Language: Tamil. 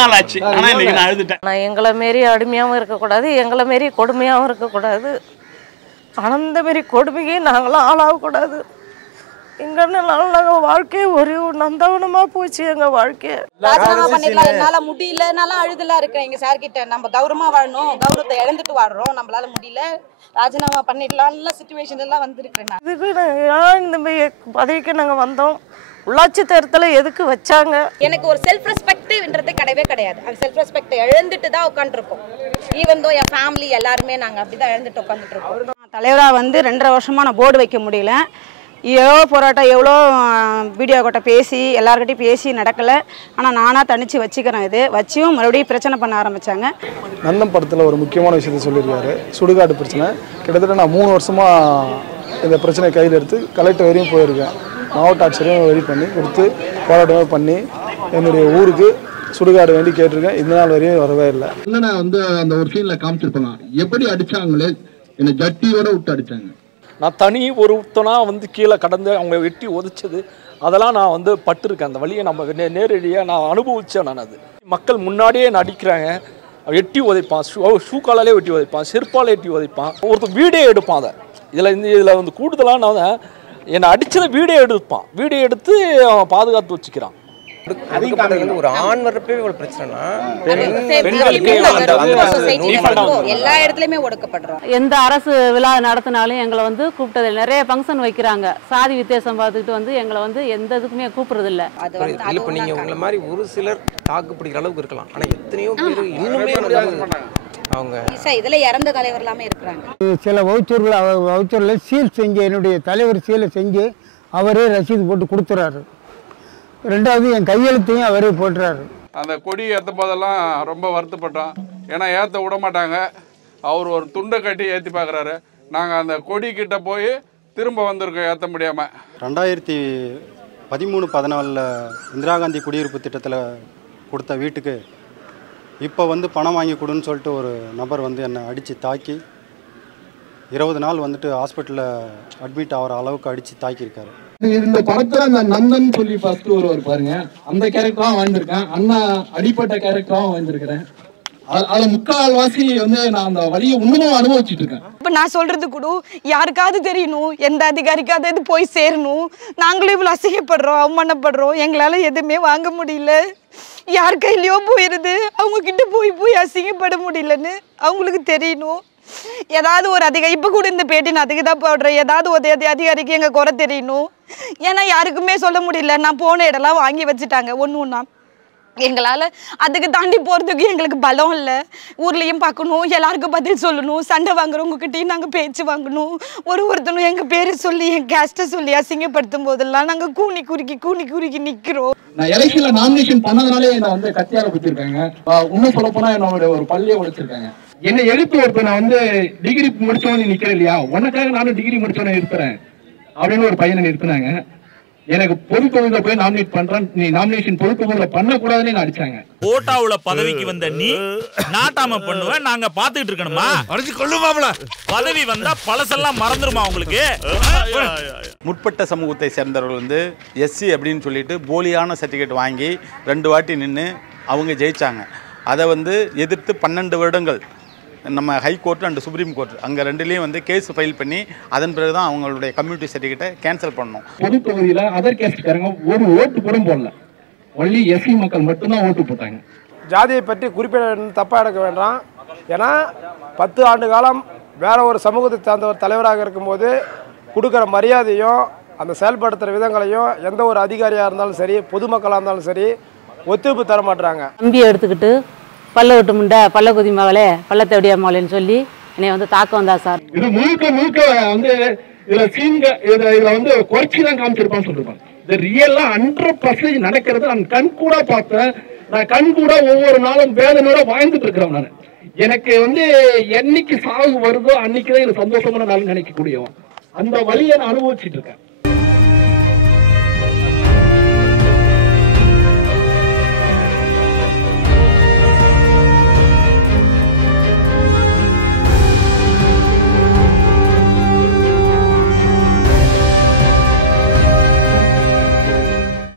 நாள் ஆச்சு. ஆனால் இன்னைக்கு நான் அழுதுட்டேன். நான் எங்களை மாரி அடிமையாகவும் இருக்கக்கூடாது, எங்களை மாரி கொடுமையாகவும் இருக்கக்கூடாது. அந்த மாரி கொடுமைக்கு நாங்களாம் ஆளாகக்கூடாது. எங்கள் வாழ்க்கையை ஒரு நந்தவனமாக போச்சு. எங்கள் வாழ்க்கையை ராஜினாமா பண்ணிடலாம், என்னால் முடியல, என்னால அழுதலாம் இருக்கேன் எங்கள் சார் கிட்ட. நம்ம கௌரவமாக வாழணும், கௌரவத்தை இழந்துட்டு வாடுறோம், நம்மளால முடியல, ராஜினாமா பண்ணிடலாம்ல சிச்சுவேஷன் எல்லாம் வந்திருக்கேன். இதுக்கு நாங்கள் இந்த பதவிக்கு நாங்கள் வந்தோம். உள்ளாட்சி தேர்தலை எதுக்கு வச்சாங்க? எனக்கு ஒரு செல்ஃப் ரெஸ்பெக்ட்ன்றதே கிடையவே கிடையாது. அந்த செல்ஃப் ரெஸ்பெக்ட் இழந்துட்டு தான் உட்காந்துருக்கோம். ஈவன் தோ என் ஃபேமிலி எல்லாருமே நாங்கள் அப்படி தான் இழந்துட்டு உட்காந்துட்டு இருக்கோம். தலைவராக வந்து 2.5 வருஷமாக நான் போர்டு வைக்க முடியல. எவ்வளோ போராட்டம், எவ்வளோ வீடியோ கிட்ட பேசி எல்லாருக்கிட்டையும் பேசி நடக்கலை. ஆனால் நானாக தனித்து வச்சுக்கிறேன். இது வச்சியும் மறுபடியும் பிரச்சனை பண்ண ஆரம்பித்தாங்க. நந்தம் படத்தில் ஒரு முக்கியமான விஷயத்தை சொல்லியிருக்காரு. சுடுகாடு பிரச்சனை. கிட்டத்தட்ட நான் 3 வருஷமாக இந்த பிரச்சனையை கையில் எடுத்து கலெக்டர் வரையும் போயிருக்கேன். மாவட்ட ஆட்சியரையும் ரெடி பண்ணி கொடுத்து போராட்டமே பண்ணி என்னுடைய ஊருக்கு சுடுகாடு வேண்டி கேட்டிருக்கேன். இந்த நாள் வரையும் வரவே இல்லை. என்னன்னா வந்து அந்த ஒரு சீனில் காமிச்சிருப்பாங்க எப்படி அடித்தாங்களே, என்னை ஜட்டியோட விட்டு அடித்தாங்க. நான் தனி ஒருத்தனா வந்து கீழே கடந்து அவங்க வெட்டி உதைச்சது அதெல்லாம் நான் வந்து பட்டிருக்கேன். அந்த வழியை நம்ம நேரடியாக நான் அனுபவித்தேன். நான் அது மக்கள் முன்னாடியே நடிக்கிறாங்க. வெட்டி உதைப்பான், ஷூக்காலே வெட்டி உதைப்பான், செருப்பால் வெட்டி உதைப்பான், ஒருத்தர் வீடியோ எடுப்பான். அதை இதில் வந்து கூடுதலாக நான் என்னை அடிச்சதை வீடியோ எடுப்பான். வீடியோ எடுத்து அவன் பாதுகாத்து வச்சுக்கிறான். ஒரு ஆண் வர்றப்பே ஒரு பிரச்சனைனா எல்லா இடத்துலயுமே ஒடுக்கப்படுறோம். எந்த அரசு விழா நடத்தினாலும் எங்களை வந்து கூப்பிட்டது. நிறைய ஃபங்க்ஷன் வைக்கிறாங்க. சாதி வித்தியாசம் பார்த்துக்கிட்டு வந்து எங்களை வந்து எந்த இதுக்குமே கூப்பிடுறது இல்லை. இப்போ நீங்க உங்களை மாதிரி ஒரு சிலர் தாக்கு பிடிக்கிற அளவுக்கு இருக்கலாம். ஆனா எத்தனையோ பேர் இன்னுமே அவங்க இதுல இறந்த தலைவர் எல்லாமே இருக்கிறாங்க. சில வவுச்சரில் சீல் செஞ்சு என்னுடைய தலைவர் சீலை செஞ்சு அவரே ரசீது போட்டு கொடுத்துறாரு. 2வது என் கையெழுத்தையும் அவரே போட்டுறாரு. அந்த கொடி ஏற்ற போதெல்லாம் ரொம்ப வருத்தப்பட்டோம். ஏன்னா ஏற்ற விட மாட்டாங்க. அவர் ஒரு துண்டை கட்டி ஏற்றி பார்க்குறாரு. நாங்கள் அந்த கொடி கிட்ட போய் திரும்ப வந்திருக்கோம் ஏற்ற முடியாமல். 2013-14 இந்திரா காந்தி குடியிருப்பு திட்டத்தில் கொடுத்த வீட்டுக்கு இப்போ வந்து பணம் வாங்கி கொடுன்னு சொல்லிட்டு ஒரு நபர் வந்து என்னை அடித்து தாக்கி 20 நாள் வந்துட்டு ஹாஸ்பிட்டலில் அட்மிட் ஆகிற அளவுக்கு அடித்து தாக்கியிருக்காரு. இந்த படத்துல அந்த நந்தன் சொல்லி ஃபர்ஸ்ட் ஒருவர் பாருங்க, அந்த கேரக்டராக வாழ்ந்திருக்கேன். அண்ணா அடிப்பட்ட கேரக்டராகவும் வாழ்ந்திருக்கிறேன். அது முக்கால்வாசி வந்து நான் அந்த வழியை இன்னமும் அனுபவிச்சுட்டு இருக்கேன். இப்போ நான் சொல்றது கூட யாருக்காவது தெரியணும், எந்த அதிகாரிக்காவது இது போய் சேரணும். நாங்களும் இவ்வளோ அசிங்கப்படுறோம், அவமானப்படுறோம், எங்களால் எதுவுமே வாங்க முடியல. யார் கையிலையோ போயிடுது, அவங்க கிட்ட போய் அசிங்கப்பட முடியலன்னு அவங்களுக்கு தெரியணும். ஏதாவது ஒரு இப்போ கூட இந்த பேட்டி நான் அதுக்கு தான் போடுறேன். ஏதாவது ஒரு அதிகாரிக்கு எங்கள் குறை தெரியணும். ஏன்னா யாருக்குமே சொல்ல முடியல. நான் போன இடம்லாம் வாங்கி வச்சுட்டாங்க ஒன்று. எங்களால் அதுக்கு தாண்டி போகிறதுக்கு எங்களுக்கு பலம் இல்லை. ஊர்லேயும் பார்க்கணும், எல்லாருக்கும் பதில் சொல்லணும், சண்டை வாங்குறவங்ககிட்டையும் நாங்கள் பேச்சு வாங்கணும். ஒருத்தனும் எங்கள் பேரை சொல்லி என் கேஸ்ட்டை சொல்லி அசிங்கப்படுத்தும் போதெல்லாம் நாங்கள் கூனி குறுக்கி நிற்கிறோம். நான் எலெக்ஷன்ல நாமினேஷன் பண்ணதுனாலே என்னை வந்து கத்தியால குத்திருக்காங்க. இன்னும் சொல்ல போனா என்னோட ஒரு பள்ளியை உடைச்சிருக்காங்க. என்னை எழுப்பி ஒருத்தர் நான் வந்து டிகிரி முடிச்சவனு நிக்கிறேன் இல்லையா, உனக்காக நானும் டிகிரி முடிச்சவனை நிறுத்துறேன் அப்படின்னு ஒரு பையனை நிறுத்தினாங்க. எனக்கு பொதுத்தொகுதியில போய் நாமினேட் பண்றேன், நீ நாமினேஷன் பொதுத்தொகுதியில பண்ணக்கூடாதுன்னு நான் அடிச்சாங்க. கோட்டாவுல பதவிக்கு வந்த நீ நாட்டாம பண்ணுவேன் நாங்க பாத்துக்கிட்டு இருக்கணுமா? அடிச்சு கொள்ளுமாப்ல. பதவி வந்தா பழசெல்லாம் மறந்துருமா உங்களுக்கு? முற்பட்ட சமூகத்தை சேர்ந்தவர்கள் வந்து எஸ்சி அப்படின்னு சொல்லிட்டு போலியான சர்டிஃபிகேட் வாங்கி 2 வாட்டி நின்று அவங்க ஜெயிச்சாங்க. அதை வந்து எதிர்த்து 12 வருடங்கள் நம்ம ஹைகோர்ட் அண்ட் சுப்ரீம் கோர்ட் அங்கே 2லேயும் வந்து கேஸ் ஃபைல் பண்ணி அதன் பிறகு தான் அவங்களுடைய கம்யூனிட்டி சர்டிஃபிகேட்டை கேன்சல் பண்ணணும். பொது தொகுதியில் அதர் கேஸ்ட்காரங்க ஒரு ஓட்டு கூட போடல, ஒன்லி எஸ்சி மக்கள் மட்டும்தான் ஓட்டு போட்டாங்க. ஜாதியை பற்றி குறிப்பிட தப்பாக எடுக்க வேண்டாம். ஏன்னா 10 ஆண்டு காலம் வேற ஒரு சமூகத்தை சார்ந்த ஒரு தலைவராக இருக்கும்போது கொடுக்குற மரியாதையும் அந்த செயல்படுத்துகிற விதங்களையும் எந்த ஒரு அதிகாரியாக இருந்தாலும் சரி, பொதுமக்களாக இருந்தாலும் சரி ஒத்துழைப்பு தர மாட்டுறாங்க. தம்பியை எடுத்துக்கிட்டு பல்ல விட்டு முண்டை, பல்ல குதி மகளே, பள்ளத்தை விடியா மகளேன்னு சொல்லி என்னை வந்து தாக்க வந்தா சார். இது முழுக்க வந்து இதுல வந்து குறைச்சி தான் காமிச்சிருப்பான்னு சொல்லிருப்பாங்க. இது ரியலா 100% நடக்கிறது நான் கண் கூட பார்த்தேன். நான் கண் கூட ஒவ்வொரு நாளும் வேதனையோட வாழ்ந்துட்டு இருக்கிறேன். நான் எனக்கு வந்து என்னைக்கு சாவு வருதோ அன்னைக்குதான் எனக்கு சந்தோஷமான நாள் நினைக்கக்கூடியவன். அந்த வழியை நான் அனுபவிச்சுட்டு இருக்கேன்.